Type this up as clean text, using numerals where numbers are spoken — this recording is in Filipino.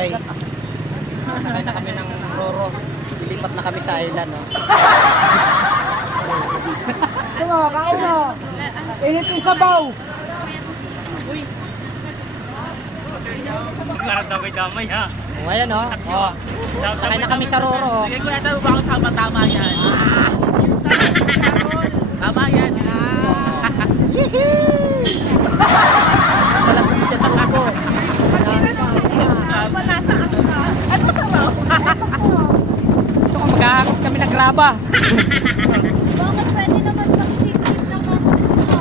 Tagaytay. Sakay na kami ng Roro. Lilipat na kami sa island. Oh. Ito mo, kain mo. Init yung sabaw. Magkarap daw kay damay ha. Oh, ayan oh. Oh. Sakay na kami sa Roro. Oh. Bigay ko na ito ba ako sa tama yan. Tama yan. Wala po siya ko. Ito kung maghahakot kami ng graba. Bakit pwede naman mag-secret ng nasa sumo?